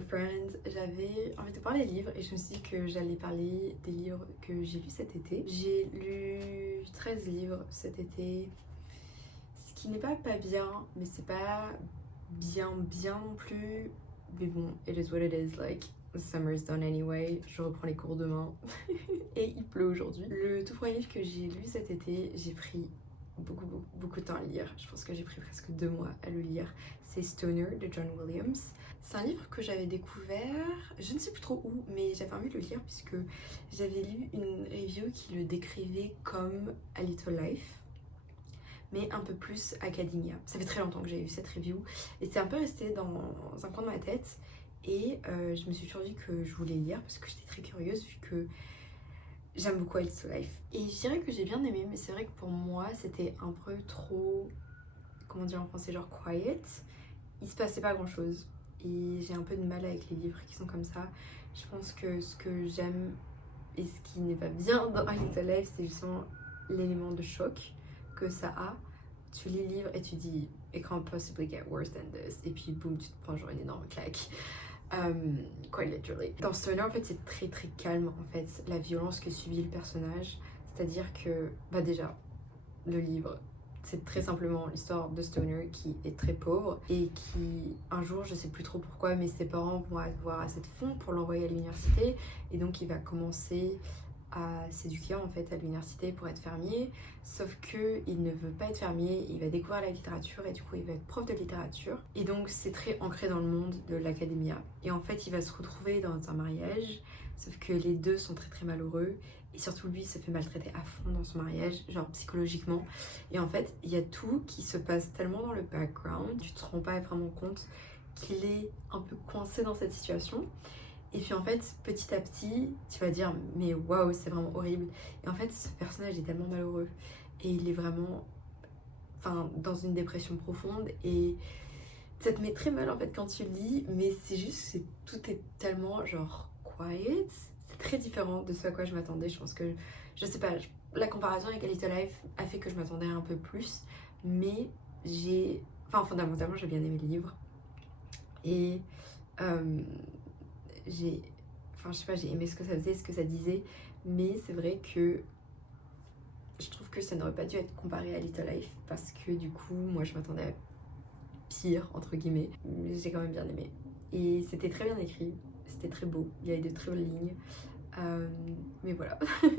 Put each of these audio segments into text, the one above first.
Hello friends, j'avais envie de parler des livres et je me suis dit que j'allais parler des livres que j'ai lus cet été. J'ai lu 13 livres cet été, ce qui n'est pas bien, mais c'est pas bien non plus. Mais bon, it is what it is, like the summer's done anyway. Je reprends les cours demain et il pleut aujourd'hui. Le tout premier livre que j'ai lu cet été, j'ai pris beaucoup de temps à le lire. Je pense que j'ai pris presque 2 mois à le lire. C'est Stoner de John Williams. C'est un livre que j'avais découvert, je ne sais plus trop où, mais j'avais envie de le lire puisque j'avais lu une review qui le décrivait comme A Little Life, mais un peu plus academia. Ça fait très longtemps que j'avais vu cette review et c'est un peu resté dans un coin de ma tête et je me suis toujours dit que je voulais le lire parce que j'étais très curieuse vu que j'aime beaucoup A Little Life. Et je dirais que j'ai bien aimé, mais c'est vrai que pour moi c'était un peu trop, comment dire en français, genre quiet. Il se passait pas grand chose et j'ai un peu de mal avec les livres qui sont comme ça. Je pense que ce que j'aime et ce qui n'est pas bien dans A Little Life, c'est justement l'élément de choc que ça a. Tu lis le livre et tu dis it can't possibly get worse than this, et puis boum, tu te prends genre une énorme claque. Quite literally. Dans Stoner, en fait, c'est très calme en fait, la violence que subit le personnage. C'est-à-dire que, bah déjà, le livre, c'est très simplement l'histoire de Stoner qui est très pauvre et qui, un jour, je sais plus trop pourquoi, mais ses parents vont avoir assez de fonds pour l'envoyer à l'université et donc il va commencer à s'éduquer en fait à l'université pour être fermier, sauf que il ne veut pas être fermier, il va découvrir la littérature et du coup il va être prof de littérature et donc c'est très ancré dans le monde de l'académia et en fait il va se retrouver dans un mariage, sauf que les deux sont très malheureux et surtout lui il se fait maltraiter à fond dans son mariage, genre psychologiquement, et en fait il y a tout qui se passe tellement dans le background, tu te rends pas vraiment compte qu'il est un peu coincé dans cette situation. Et puis en fait, petit à petit, tu vas dire mais waouh, c'est vraiment horrible. Et en fait, ce personnage est tellement malheureux et il est vraiment, enfin, dans une dépression profonde et ça te met très mal en fait quand tu le lis. Mais c'est juste, tout est tellement genre quiet. C'est très différent de ce à quoi je m'attendais. Je pense que, je sais pas, la comparaison avec A Little Life a fait que je m'attendais un peu plus. Mais fondamentalement, j'ai bien aimé le livre. Et je sais pas, j'ai aimé ce que ça faisait, ce que ça disait, mais c'est vrai que je trouve que ça n'aurait pas dû être comparé à Little Life parce que du coup, moi je m'attendais à pire, entre guillemets, mais j'ai quand même bien aimé. Et c'était très bien écrit, c'était très beau, il y avait de très belles lignes. Mais voilà.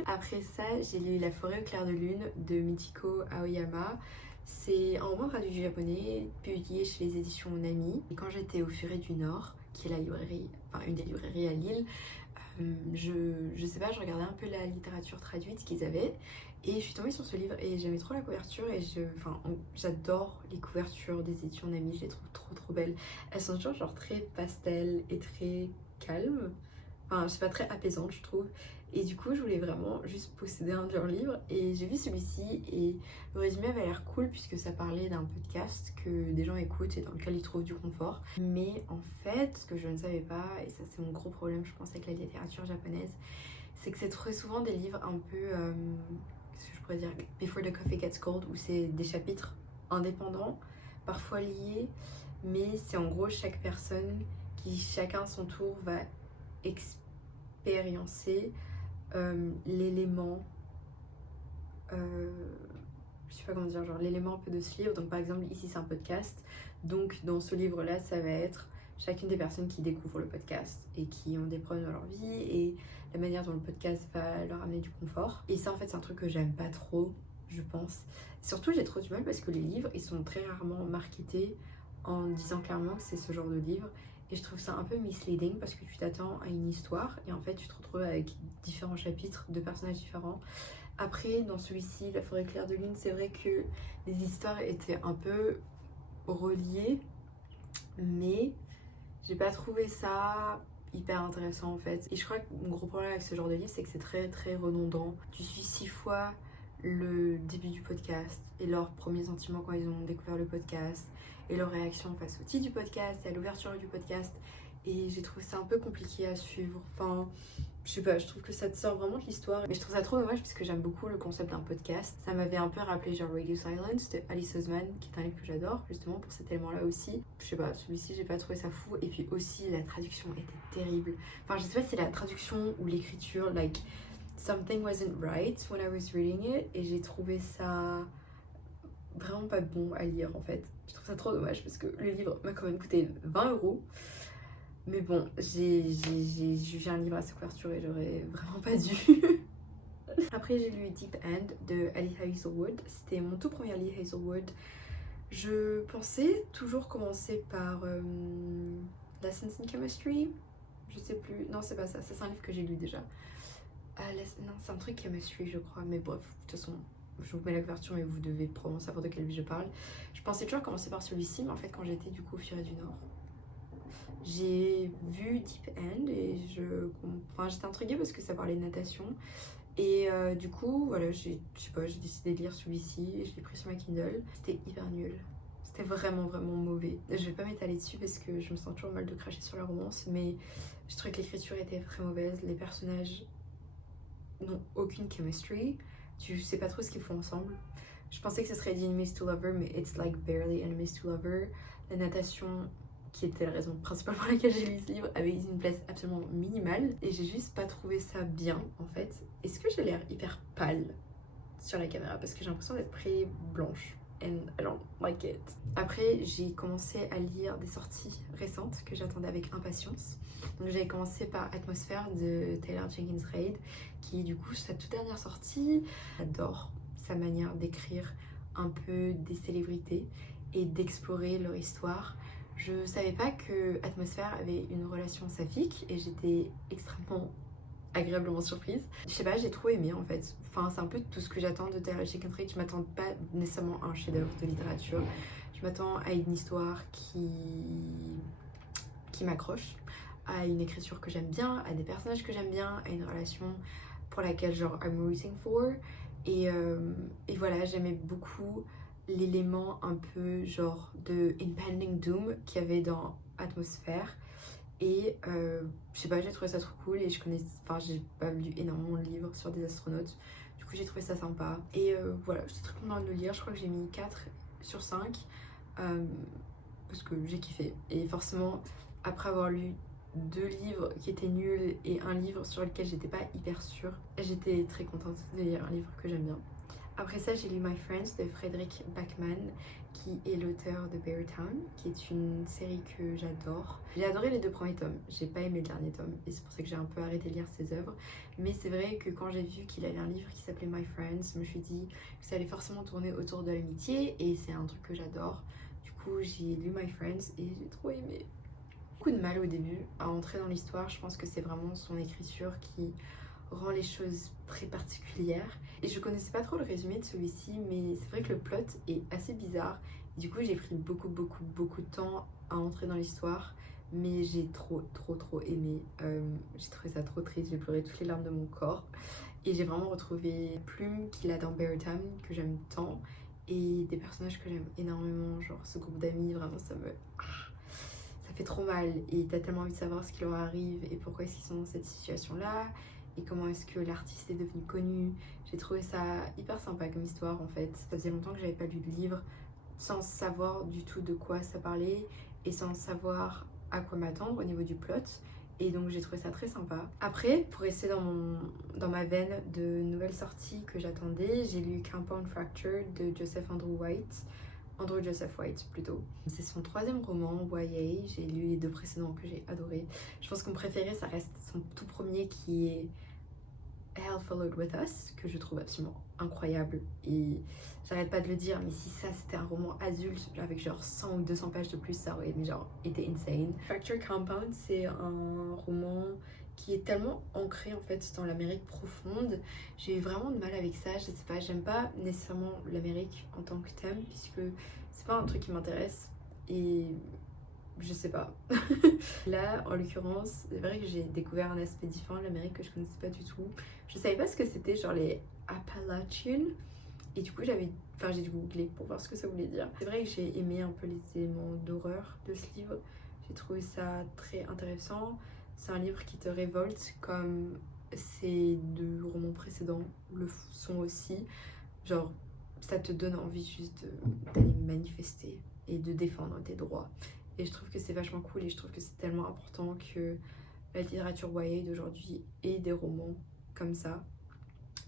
Après ça, j'ai lu La forêt au clair de lune de Michiko Aoyama. C'est un roman traduit du japonais, publié chez les éditions Nami. Et quand j'étais au Furet du Nord, qui est la librairie, enfin une des librairies à Lille, je sais pas, je regardais un peu la littérature traduite qu'ils avaient et je suis tombée sur ce livre et j'aimais trop la couverture et j'adore les couvertures des éditions Nami, je les trouve trop belles. Elles sont toujours genre très pastel et très calmes. Enfin, je sais pas, très apaisante, je trouve. Et du coup, je voulais vraiment juste posséder un de leurs livres. Et j'ai vu celui-ci et le résumé avait l'air cool puisque ça parlait d'un podcast que des gens écoutent et dans lequel ils trouvent du confort. Mais en fait, ce que je ne savais pas, et ça c'est mon gros problème, je pense, avec la littérature japonaise, c'est que c'est très souvent des livres un peu, qu'est-ce que je pourrais dire, Before the Coffee Gets Cold, où c'est des chapitres indépendants, parfois liés, mais c'est en gros chaque personne qui, chacun à son tour, va expériencer l'élément, je sais pas comment dire, genre l'élément un peu de ce livre. Donc par exemple ici c'est un podcast, donc dans ce livre là ça va être chacune des personnes qui découvrent le podcast et qui ont des problèmes dans leur vie et la manière dont le podcast va leur amener du confort. Et ça en fait c'est un truc que j'aime pas trop, je pense. Surtout j'ai trop du mal parce que les livres ils sont très rarement marketés en disant clairement que c'est ce genre de livre. Et je trouve ça un peu misleading parce que tu t'attends à une histoire et en fait tu te retrouves avec différents chapitres de personnages différents. Après, dans celui-ci, La forêt claire de lune, c'est vrai que les histoires étaient un peu reliées, mais j'ai pas trouvé ça hyper intéressant en fait. Et je crois que mon gros problème avec ce genre de livre, c'est que c'est très redondant. Tu suis 6 fois le début du podcast et leurs premiers sentiments quand ils ont découvert le podcast et leur réaction face au titre du podcast et à l'ouverture du podcast, et j'ai trouvé ça un peu compliqué à suivre. Enfin, je sais pas, je trouve que ça te sort vraiment de l'histoire. Mais je trouve ça trop dommage parce que j'aime beaucoup le concept d'un podcast. Ça m'avait un peu rappelé genre Radio Silence de Alice Oseman, qui est un livre que j'adore, justement pour cet élément-là aussi. Je sais pas, celui-ci j'ai pas trouvé ça fou. Et puis aussi la traduction était terrible. Enfin, je sais pas si c'est la traduction ou l'écriture, like something wasn't right when I was reading it. Et j'ai trouvé ça vraiment pas bon à lire en fait. Je trouve ça trop dommage parce que le livre m'a quand même coûté 20€. Mais bon, j'ai jugé un livre à sa couverture et j'aurais vraiment pas dû. Après, j'ai lu Deep End de Ali Hazelwood. C'était mon tout premier Ali Hazelwood. Je pensais toujours commencer par Lessons in Chemistry. Je sais plus. Non, c'est pas ça. Ça, c'est un livre que j'ai lu déjà. Non, c'est un truc Chemistry, je crois. Mais bref, de toute façon, je vous mets la couverture, mais vous devez probablement savoir de quel livre je parle. Je pensais toujours commencer par celui-ci, mais en fait, quand j'étais du coup au Furet du Nord, j'ai vu Deep End et j'étais intriguée parce que ça parlait de natation. Et du coup, voilà, j'ai décidé de lire celui-ci. Je l'ai pris sur ma Kindle. C'était hyper nul. C'était vraiment, vraiment mauvais. Je vais pas m'étaler dessus parce que je me sens toujours mal de cracher sur la romance, mais je trouvais que l'écriture était très mauvaise. Les personnages n'ont aucune chemistry. Tu sais pas trop ce qu'ils font ensemble. Je pensais que ce serait The Enemies to Lover, mais it's like barely Enemies to Lover. La natation, qui était la raison principale pour laquelle j'ai lu ce livre, avait une place absolument minimale et j'ai juste pas trouvé ça bien en fait. Est-ce que j'ai l'air hyper pâle sur la caméra parce que j'ai l'impression d'être très blanche and I don't like it. Après, j'ai commencé à lire des sorties récentes que j'attendais avec impatience. Donc j'avais commencé par Atmosphère de Taylor Jenkins Reid, qui du coup sa toute dernière sortie. J'adore sa manière d'écrire un peu des célébrités et d'explorer leur histoire. Je savais pas que Atmosphère avait une relation saphique et j'étais extrêmement agréablement surprise. Je sais pas, j'ai trop aimé en fait. Enfin, c'est un peu tout ce que j'attends de Taylor Jenkins Reid. Je m'attends pas nécessairement à un chef-d'œuvre de littérature. Je m'attends à une histoire qui m'accroche, à une écriture que j'aime bien, à des personnages que j'aime bien, à une relation pour laquelle genre I'm rooting for. Et voilà, j'aimais beaucoup l'élément un peu genre de impending doom qu'il y avait dans Atmosphère. Et je sais pas, j'ai trouvé ça trop cool et j'ai pas lu énormément de livres sur des astronautes. Du coup, j'ai trouvé ça sympa. Et voilà, j'étais très contente de le lire. Je crois que j'ai mis 4 sur 5 parce que j'ai kiffé. Et forcément, après avoir lu 2 livres qui étaient nuls et un livre sur lequel j'étais pas hyper sûre, j'étais très contente de lire un livre que j'aime bien. Après ça, j'ai lu My Friends de Frederick Backman, qui est l'auteur de Beartown, qui est une série que j'adore. J'ai adoré les 2 premiers tomes, j'ai pas aimé le dernier tome, et c'est pour ça que j'ai un peu arrêté de lire ses œuvres. Mais c'est vrai que quand j'ai vu qu'il avait un livre qui s'appelait My Friends, je me suis dit que ça allait forcément tourner autour de l'amitié, et c'est un truc que j'adore. Du coup, j'ai lu My Friends et j'ai trop aimé. Beaucoup de mal au début à entrer dans l'histoire, je pense que c'est vraiment son écriture qui rend les choses très particulières. Et je connaissais pas trop le résumé de celui-ci, mais c'est vrai que le plot est assez bizarre. Du coup, j'ai pris beaucoup de temps à entrer dans l'histoire, mais j'ai trop aimé. J'ai trouvé ça trop triste, j'ai pleuré toutes les larmes de mon corps. Et j'ai vraiment retrouvé la plume qu'il a dans Beartown, que j'aime tant, et des personnages que j'aime énormément, genre ce groupe d'amis, vraiment ça fait trop mal. Et t'as tellement envie de savoir ce qui leur arrive et pourquoi est-ce qu'ils sont dans cette situation-là et comment est-ce que l'artiste est devenu connu. J'ai trouvé ça hyper sympa comme histoire en fait. Ça faisait longtemps que j'avais pas lu de livre sans savoir du tout de quoi ça parlait et sans savoir à quoi m'attendre au niveau du plot. Et donc j'ai trouvé ça très sympa. Après, pour rester dans ma veine de nouvelles sorties que j'attendais, j'ai lu Compound Fracture de Andrew Joseph White plutôt. C'est son 3e roman, YA. J'ai lu les 2 précédents que j'ai adorés. Je pense que mon préféré, ça reste son tout premier qui est Hell Followed With Us, que je trouve absolument incroyable. Et j'arrête pas de le dire, mais si ça c'était un roman adulte avec genre 100 ou 200 pages de plus, ça aurait genre été insane. Fracture Compound, c'est un roman qui est tellement ancré en fait dans l'Amérique profonde. J'ai eu vraiment de mal avec ça, je sais pas, j'aime pas nécessairement l'Amérique en tant que thème puisque c'est pas un truc qui m'intéresse et je sais pas. Là, en l'occurrence, c'est vrai que j'ai découvert un aspect différent de l'Amérique que je connaissais pas du tout. Je savais pas ce que c'était, genre les Appalachians. Et du coup, j'ai dû googler pour voir ce que ça voulait dire. C'est vrai que j'ai aimé un peu les éléments d'horreur de ce livre. J'ai trouvé ça très intéressant. C'est un livre qui te révolte comme ces deux romans précédents le sont aussi. Genre, ça te donne envie juste d'aller manifester et de défendre tes droits. Et je trouve que c'est vachement cool et je trouve que c'est tellement important que la littérature YA d'aujourd'hui ait des romans comme ça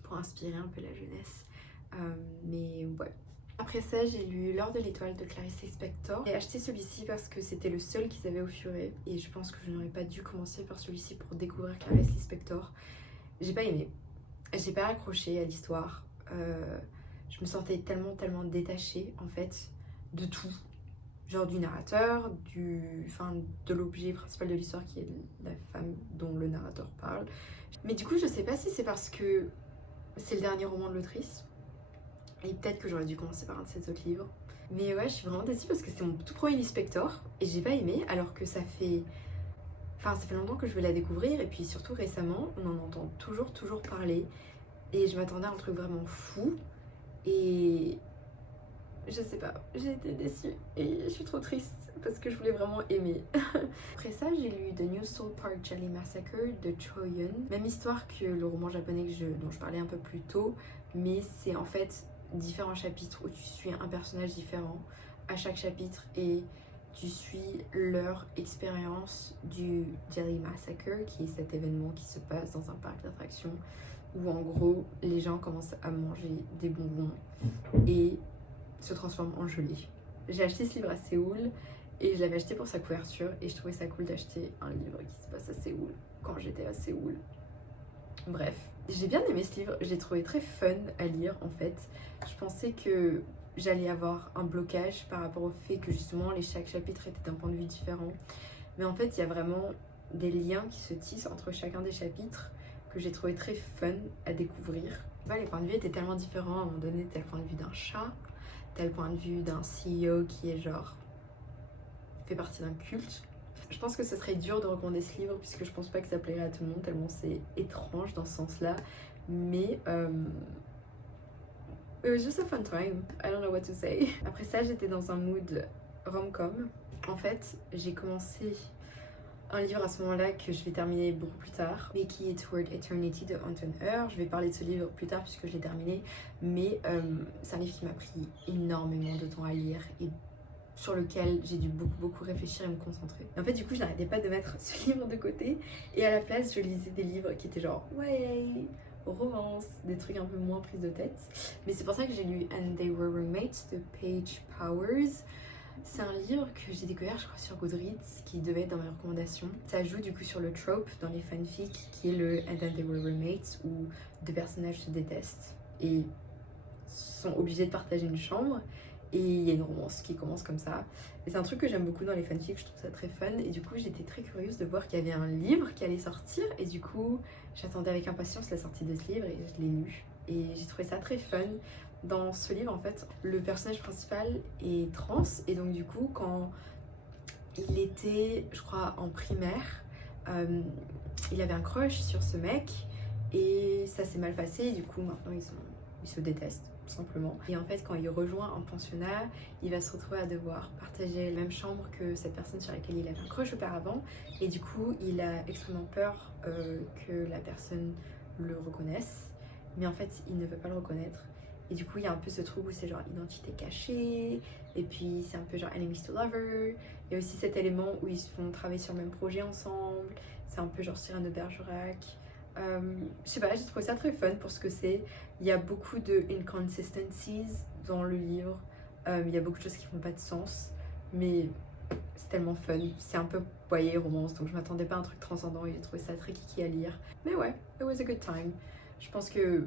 pour inspirer un peu la jeunesse. Mais ouais. Après ça, j'ai lu L'Or de l'étoile de Clarice Lispector. J'ai acheté celui-ci parce que c'était le seul qu'ils avaient au Furet et je pense que je n'aurais pas dû commencer par celui-ci pour découvrir Clarice Lispector. J'ai pas aimé. J'ai pas accroché à l'histoire. Je me sentais tellement détachée en fait de tout. Genre du narrateur, de l'objet principal de l'histoire qui est la femme dont le narrateur parle. Mais du coup, je sais pas si c'est parce que c'est le dernier roman de l'autrice. Et peut-être que j'aurais dû commencer par un de ses autres livres. Mais ouais, je suis vraiment déçue parce que c'est mon tout premier Lispector et j'ai pas aimé alors que ça fait longtemps que je vais la découvrir et puis surtout récemment, on en entend toujours parler et je m'attendais à un truc vraiment fou et je sais pas, j'ai été déçue et je suis trop triste parce que je voulais vraiment aimer. Après ça, j'ai lu The New Soul Park Jelly Massacre de Cho Yun. Même histoire que le roman japonais dont je parlais un peu plus tôt, mais c'est en fait différents chapitres où tu suis un personnage différent à chaque chapitre et tu suis leur expérience du Jelly Massacre, qui est cet événement qui se passe dans un parc d'attractions où en gros les gens commencent à manger des bonbons et se transforment en gelée. J'ai acheté ce livre à Séoul et je l'avais acheté pour sa couverture et je trouvais ça cool d'acheter un livre qui se passe à Séoul quand j'étais à Séoul. Bref, j'ai bien aimé ce livre, j'ai trouvé très fun à lire en fait. Je pensais que j'allais avoir un blocage par rapport au fait que justement chaque chapitre était d'un point de vue différent. Mais en fait, il y a vraiment des liens qui se tissent entre chacun des chapitres que j'ai trouvé très fun à découvrir. Les points de vue étaient tellement différents. À un moment donné, t'as le point de vue d'un chat, t'as le point de vue d'un CEO qui est genre fait partie d'un culte. Je pense que ce serait dur de recommander ce livre puisque je pense pas que ça plairait à tout le monde tellement c'est étrange dans ce sens-là. Mais it was just a fun time. I don't know what to say. Après ça, j'étais dans un mood rom-com. En fait, j'ai commencé un livre à ce moment-là que je vais terminer beaucoup plus tard, mais qui est Toward Eternity de Anton Heur. Je vais parler de ce livre plus tard puisque je l'ai terminé, mais c'est un livre qui m'a pris énormément de temps à lire et sur lequel j'ai dû beaucoup réfléchir et me concentrer. Et en fait, du coup, je n'arrêtais pas de mettre ce livre de côté et à la place, je lisais des livres qui étaient genre ouais, romance, des trucs un peu moins prise de tête. Mais c'est pour ça que j'ai lu And They Were Roommates de Paige Powers. C'est un livre que j'ai découvert, je crois, sur Goodreads, qui devait être dans mes recommandations. Ça joue du coup sur le trope dans les fanfics, qui est le And Then They Were Roommates, où deux personnages se détestent et sont obligés de partager une chambre. Et il y a une romance qui commence comme ça. Et c'est un truc que j'aime beaucoup dans les fanfics, je trouve ça très fun. Et du coup, j'étais très curieuse de voir qu'il y avait un livre qui allait sortir. Et du coup, j'attendais avec impatience la sortie de ce livre et je l'ai lu. Et j'ai trouvé ça très fun. Dans ce livre, en fait, le personnage principal est trans. Et donc, du coup, quand il était, je crois, en primaire, il avait un crush sur ce mec. Et ça s'est mal passé. Et du coup, maintenant, ils se détestent, tout simplement. Et en fait, quand il rejoint un pensionnat, il va se retrouver à devoir partager la même chambre que cette personne sur laquelle il avait un crush auparavant. Et du coup, il a extrêmement peur que la personne le reconnaisse. Mais en fait, il ne veut pas le reconnaître. Et du coup, il y a un peu ce truc où c'est genre identité cachée, et puis c'est un peu genre enemies to lover. Il y a aussi cet élément où ils font travailler sur le même projet ensemble. C'est un peu genre Cyrano de Bergerac. Je sais pas, j'ai trouvé ça très fun pour ce que c'est. Il y a beaucoup de inconsistencies dans le livre. Il y a beaucoup de choses qui font pas de sens, mais c'est tellement fun. C'est un peu voyez romance, donc je m'attendais pas à un truc transcendant et j'ai trouvé ça très kiki à lire. Mais ouais, it was a good time. Je pense que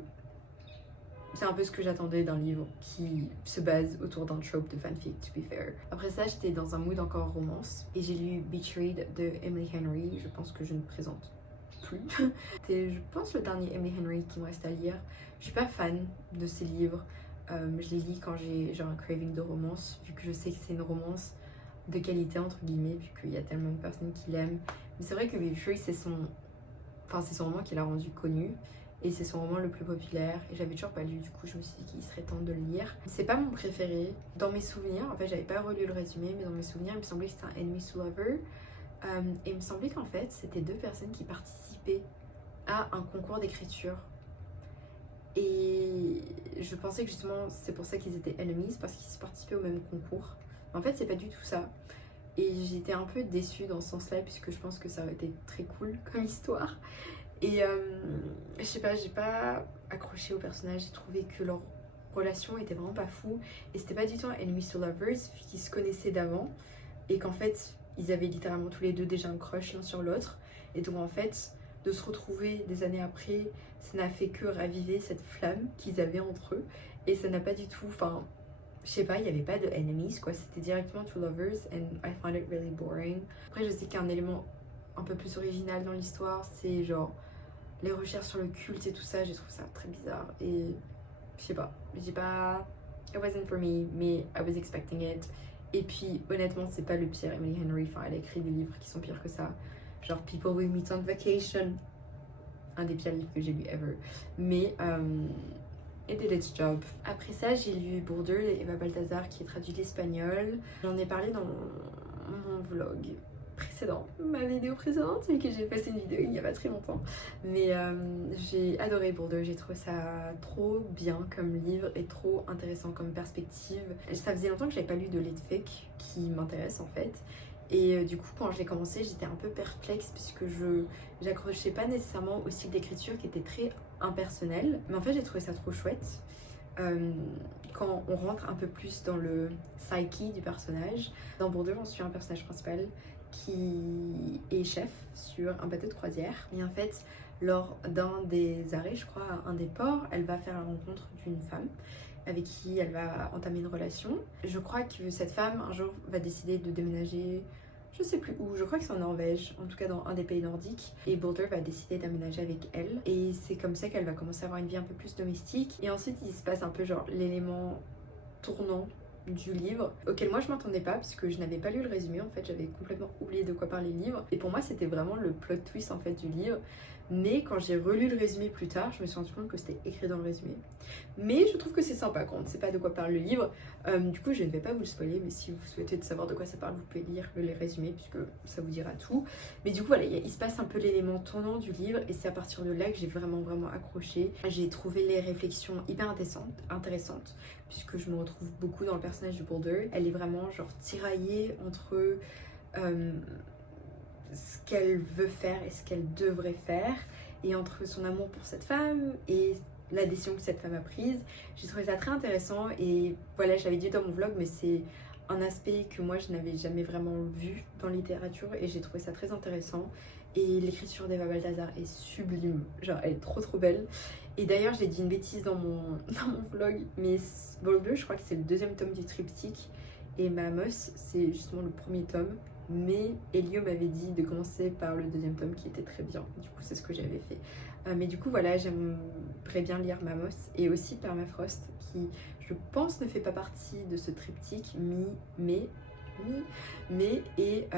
c'est un peu ce que j'attendais d'un livre qui se base autour d'un trope de fanfic, to be fair. Après ça, j'étais dans un mood encore romance et j'ai lu Beach Read de Emily Henry. Je pense que je ne présente plus. C'était, je pense, le dernier Emily Henry qui me reste à lire. Je suis pas fan de ces livres. Je les lis quand j'ai genre un craving de romance, vu que je sais que c'est une romance de qualité, entre guillemets, vu qu'il y a tellement de personnes qui l'aiment. Mais c'est vrai que Beach Read, c'est son roman qui l'a rendu connu. Et c'est son roman le plus populaire. Et j'avais toujours pas lu, du coup je me suis dit qu'il serait temps de le lire. C'est pas mon préféré. Dans mes souvenirs, en fait j'avais pas relu le résumé, mais dans mes souvenirs il me semblait que c'était un Enemies to Lover. Et il me semblait qu'en fait c'était deux personnes qui participaient à un concours d'écriture. Et je pensais que justement c'est pour ça qu'ils étaient enemies, parce qu'ils participaient au même concours. Mais en fait c'est pas du tout ça. Et j'étais un peu déçue dans ce sens-là, puisque je pense que ça aurait été très cool comme histoire. Et je sais pas, j'ai pas accroché au personnage, j'ai trouvé que leur relation était vraiment pas fou. Et c'était pas du tout un enemies to lovers, vu qu'ils se connaissaient d'avant. Et qu'en fait, ils avaient littéralement tous les deux déjà un crush l'un sur l'autre. Et donc en fait, de se retrouver des années après, ça n'a fait que raviver cette flamme qu'ils avaient entre eux. Et ça n'a pas du tout, enfin, je sais pas, il n'y avait pas de enemies quoi, c'était directement two lovers and I found it really boring. Après je sais qu'un élément un peu plus original dans l'histoire, c'est genre les recherches sur le culte et tout ça, j'ai trouvé ça très bizarre. Et je sais pas, j'ai pas... It wasn't for me, mais I was expecting it. Et puis honnêtement c'est pas le pire Emily Henry, enfin elle a écrit des livres qui sont pires que ça. Genre People We Meet on Vacation, un des pires livres que j'ai lu ever. Mais it did its job. Après ça j'ai lu Bourdieu et Eva Balthazar qui est traduit de l'espagnol. J'en ai parlé dans mon vlog précédent, ma vidéo précédente, vu que j'ai passé une vidéo il n'y a pas très longtemps. Mais j'ai adoré Bourdieu, j'ai trouvé ça trop bien comme livre et trop intéressant comme perspective. Ça faisait longtemps que j'avais pas lu de Letfek qui m'intéresse en fait. Et du coup quand je l'ai commencé j'étais un peu perplexe puisque j'accrochais pas nécessairement au style d'écriture qui était très impersonnel. Mais en fait j'ai trouvé ça trop chouette. Quand on rentre un peu plus dans le psyche du personnage. Dans Bourdieu on suit un personnage principal qui est chef sur un bateau de croisière. Et en fait, lors d'un des arrêts, je crois, à un des ports, elle va faire la rencontre d'une femme avec qui elle va entamer une relation. Je crois que cette femme, un jour, va décider de déménager, je sais plus où, je crois que c'est en Norvège, en tout cas dans un des pays nordiques. Et Boulder va décider d'aménager avec elle. Et c'est comme ça qu'elle va commencer à avoir une vie un peu plus domestique. Et ensuite, il se passe un peu genre l'élément tournant du livre auquel moi je m'attendais pas puisque je n'avais pas lu le résumé, en fait j'avais complètement oublié de quoi parlait le livre et pour moi c'était vraiment le plot twist en fait du livre. Mais quand j'ai relu le résumé plus tard, je me suis rendu compte que c'était écrit dans le résumé. Mais je trouve que c'est sympa quand on ne sait pas de quoi parle le livre. Du coup, je ne vais pas vous le spoiler, mais si vous souhaitez savoir de quoi ça parle, vous pouvez lire le résumé puisque ça vous dira tout. Mais du coup, voilà, il se passe un peu l'élément tournant du livre et c'est à partir de là que j'ai vraiment accroché. J'ai trouvé les réflexions hyper intéressantes puisque je me retrouve beaucoup dans le personnage de Boulder. Elle est vraiment genre tiraillée entre ce qu'elle veut faire et ce qu'elle devrait faire, et entre son amour pour cette femme et la décision que cette femme a prise. J'ai trouvé ça très intéressant et voilà, je l'avais dit dans mon vlog, mais c'est un aspect que moi je n'avais jamais vraiment vu dans la littérature et j'ai trouvé ça très intéressant. Et l'écriture d'Eva Balthazar est sublime, genre elle est trop belle. Et d'ailleurs j'ai dit une bêtise dans mon vlog, mais Boulder je crois que c'est le deuxième tome du triptyque et Mamos c'est justement le premier tome. Mais Elio m'avait dit de commencer par le deuxième tome qui était très bien, du coup c'est ce que j'avais fait. Mais du coup voilà, j'aimerais bien lire Mamos et aussi Permafrost qui je pense ne fait pas partie de ce triptyque mais est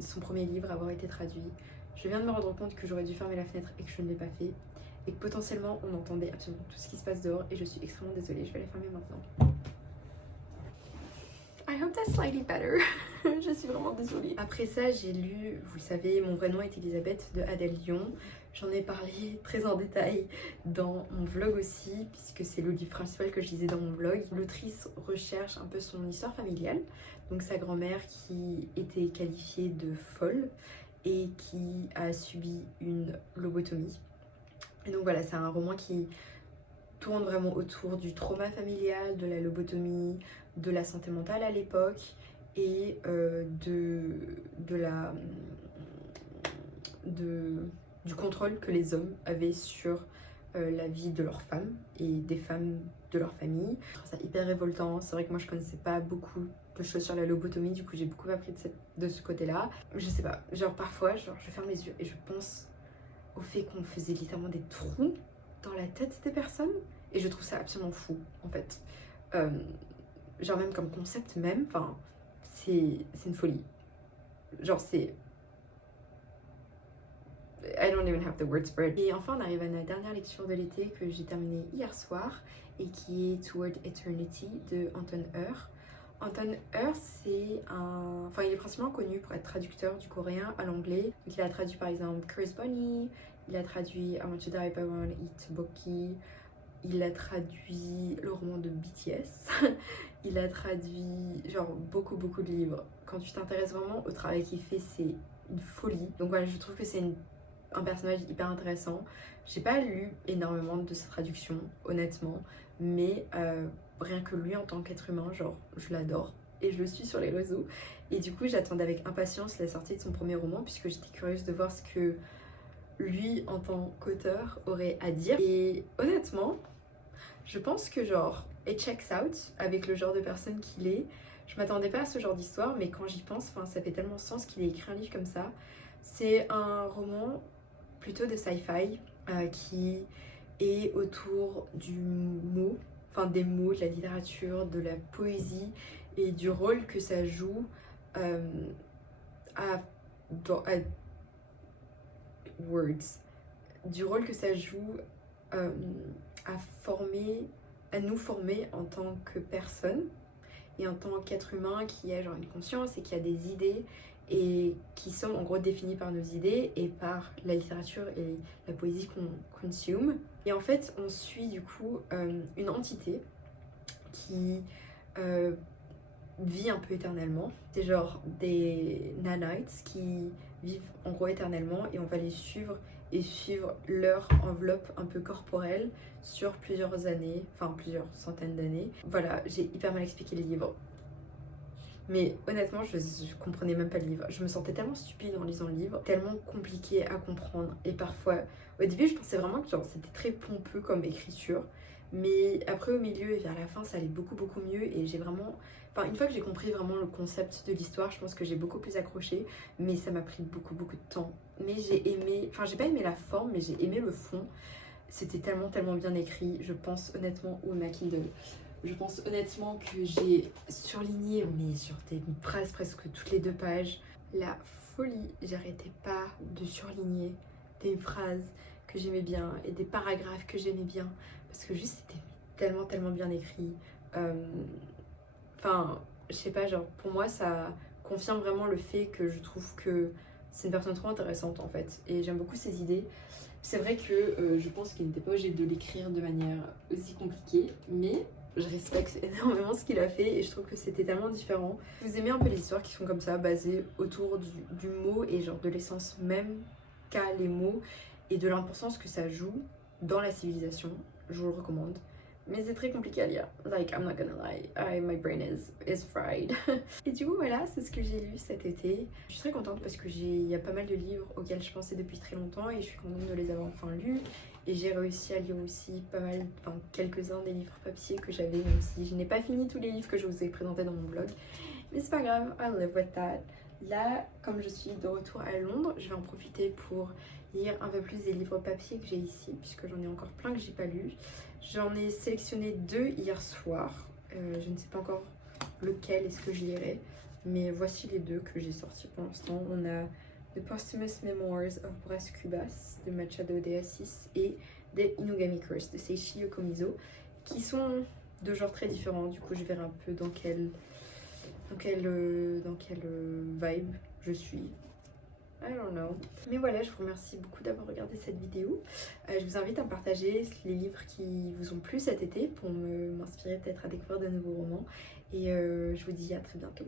son premier livre à avoir été traduit. Je viens de me rendre compte que j'aurais dû fermer la fenêtre et que je ne l'ai pas fait et que potentiellement on entendait absolument tout ce qui se passe dehors et je suis extrêmement désolée, je vais la fermer maintenant. I hope that's slightly better. Je suis vraiment désolée. Après ça, j'ai lu, vous le savez, Mon vrai nom est Elisabeth de Adèle Lyon. J'en ai parlé très en détail dans mon vlog aussi, puisque c'est le livre principal que je lisais dans mon vlog. L'autrice recherche un peu son histoire familiale. Donc sa grand-mère qui était qualifiée de folle et qui a subi une lobotomie. Et donc voilà, c'est un roman qui tourne vraiment autour du trauma familial, de la lobotomie, de la santé mentale à l'époque et du contrôle que les hommes avaient sur la vie de leurs femmes et des femmes de leur famille. Je trouve ça hyper révoltant. C'est vrai que moi je connaissais pas beaucoup de choses sur la lobotomie, du coup j'ai beaucoup appris de ce côté-là. Je sais pas, genre parfois genre, je ferme les yeux et je pense au fait qu'on faisait littéralement des trous dans la tête des personnes et je trouve ça absolument fou en fait. Genre même comme concept même, enfin c'est une folie. Genre c'est... I don't even have the words for it. Et enfin on arrive à la dernière lecture de l'été que j'ai terminée hier soir et qui est Toward Eternity de Anton Heur. Anton Heer, c'est un... Enfin, il est principalement connu pour être traducteur du coréen à l'anglais. Donc, il a traduit par exemple Chris Bunny, il a traduit I Want to Die by One Eat Boki, il a traduit le roman de BTS, il a traduit genre beaucoup de livres. Quand tu t'intéresses vraiment au travail qu'il fait, c'est une folie. Donc voilà, je trouve que c'est un personnage hyper intéressant. J'ai pas lu énormément de sa traduction, honnêtement, mais rien que lui en tant qu'être humain, genre je l'adore et je le suis sur les réseaux. Et du coup, j'attendais avec impatience la sortie de son premier roman puisque j'étais curieuse de voir ce que lui en tant qu'auteur aurait à dire. Et honnêtement, je pense que genre it checks out avec le genre de personne qu'il est. Je m'attendais pas à ce genre d'histoire, mais quand j'y pense, enfin, ça fait tellement sens qu'il ait écrit un livre comme ça. C'est un roman plutôt de sci-fi qui est autour du mot, enfin des mots, de la littérature, de la poésie et du rôle que ça joue à words, du rôle que ça joue à nous former en tant que personne et en tant qu'être humain qui a genre une conscience et qui a des idées et qui sont en gros définies par nos idées et par la littérature et la poésie qu'on consomme. Et en fait, on suit du coup une entité qui vit un peu éternellement. C'est genre des nanites qui vivent en gros éternellement et on va les suivre et suivre leur enveloppe un peu corporelle sur plusieurs années, enfin plusieurs centaines d'années. Voilà, j'ai hyper mal expliqué le livre. Mais honnêtement, je comprenais même pas le livre. Je me sentais tellement stupide en lisant le livre, tellement compliqué à comprendre. Et parfois, au début, je pensais vraiment que c'était très pompeux comme écriture. Mais après, au milieu et vers la fin, ça allait beaucoup mieux. Et j'ai vraiment... Enfin, une fois que j'ai compris vraiment le concept de l'histoire, je pense que j'ai beaucoup plus accroché. Mais ça m'a pris beaucoup de temps. Mais j'ai aimé... Enfin, j'ai pas aimé la forme, mais j'ai aimé le fond. C'était tellement bien écrit. Je pense honnêtement... Ou ma Kindle. Je pense honnêtement que j'ai surligné, mais sur des phrases presque toutes les 2 pages. La folie, j'arrêtais pas de surligner des phrases que j'aimais bien et des paragraphes que j'aimais bien. Parce que juste c'était tellement bien écrit. Enfin, je sais pas, genre pour moi ça confirme vraiment le fait que je trouve que c'est une personne trop intéressante en fait. Et j'aime beaucoup ses idées. C'est vrai que je pense qu'il n'était pas obligé de l'écrire de manière aussi compliquée, mais je respecte énormément ce qu'il a fait et je trouve que c'était tellement différent. Vous aimez un peu les histoires qui sont comme ça, basées autour du mot et genre de l'essence même qu'a les mots et de l'importance que ça joue dans la civilisation, je vous le recommande. Mais c'est très compliqué à lire. Like, I'm not gonna lie, my brain is fried. Et du coup, voilà, c'est ce que j'ai lu cet été. Je suis très contente parce que il y a pas mal de livres auxquels je pensais depuis très longtemps et je suis contente de les avoir enfin lus. Et j'ai réussi à lire aussi pas mal, enfin quelques-uns des livres papier que j'avais, même si je n'ai pas fini tous les livres que je vous ai présentés dans mon blog. Mais c'est pas grave, I live with that. Là, comme je suis de retour à Londres, je vais en profiter pour lire un peu plus des livres papier que j'ai ici, puisque j'en ai encore plein que j'ai pas lus. J'en ai sélectionné 2 hier soir. Je ne sais pas encore lequel est-ce que je lirai, mais voici les 2 que j'ai sortis pour l'instant. On a The Posthumous Memoirs of Bras Cubas de Machado de Assis et The Inugami Curse de Seishi Yokomizo, qui sont de genres très différents. Du coup, je verrai un peu dans quelle vibe je suis. I don't know. Mais voilà, je vous remercie beaucoup d'avoir regardé cette vidéo. Je vous invite à partager les livres qui vous ont plu cet été pour m'inspirer peut-être à découvrir de nouveaux romans. Et je vous dis à très bientôt.